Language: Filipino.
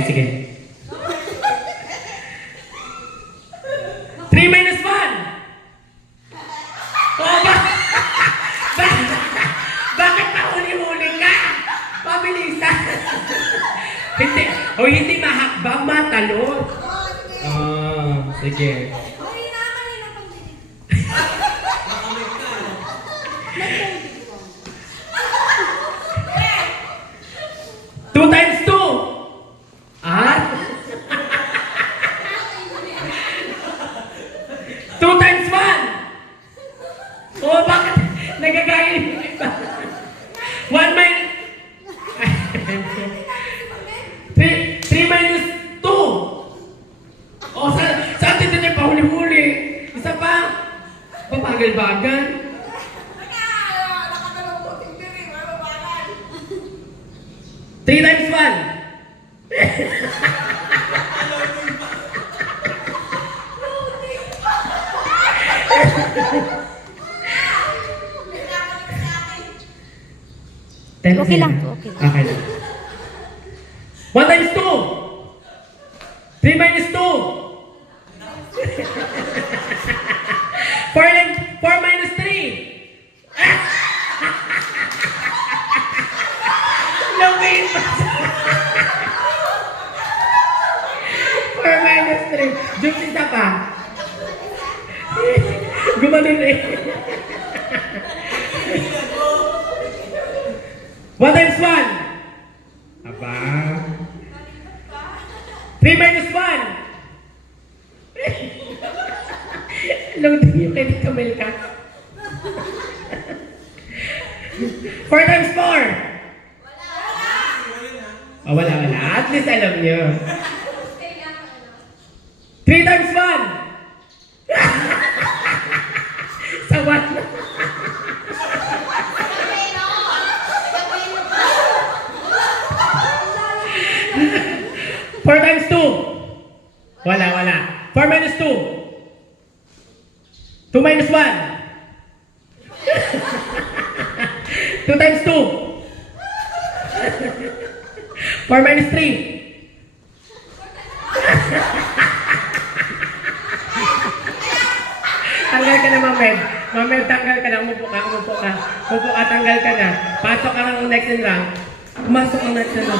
Sige. 3 minus 1! Oh, bakit mahuli-huli ka? Pabilisan! Hindi, hindi mahakbang, matalon. Sige. Two times 2! Ah? 2 times 1! Oh, bakit? Nagagaya yung iba. 1 minus... 3 minus 2! Oh, saan dito niya pahuli-huli? Isa pa? Babagal-bagal. 3 times 1! Okay lang po, okay lang. Okay lang. 1 times 2! 3 minus 2! 4 minus 3! Lumit pa siya! 4 minus 3. Jukes isa pa. Gumanon eh. 1 times 1. Aba. 3 minus 1. Alam mo yung kaya dito kamil ka. 4 times 4. Oh, wala. At least alam niyo. 3 times 1. Sawan na. 4 times 2. Wala. 4 minus 2. 2 minus 1. 2 times 2. 4 minus 3. Tanggal ka na, Mamed. Mamed, tanggal ka na. Umupo ka, tanggal ka na. Pasok ka ng next round. Pumasok ang next round.